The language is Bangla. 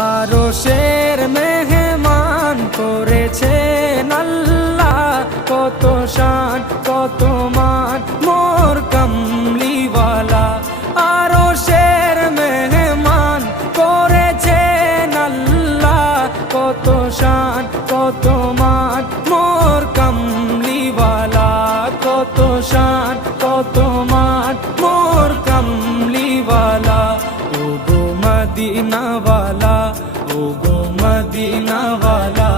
আরশের মেহমান করেছেন আল্লাহ, কত শান কত মান মোর কামলিওয়ালা। আরশের মেহমান করেছেন আল্লাহ, কত শান কত মান মোর কামলিওয়ালা, কত শান কত মান মোর কামলিওয়ালা। ও গো মদিনাওয়ালা, ও গো মদিনাওয়ালা,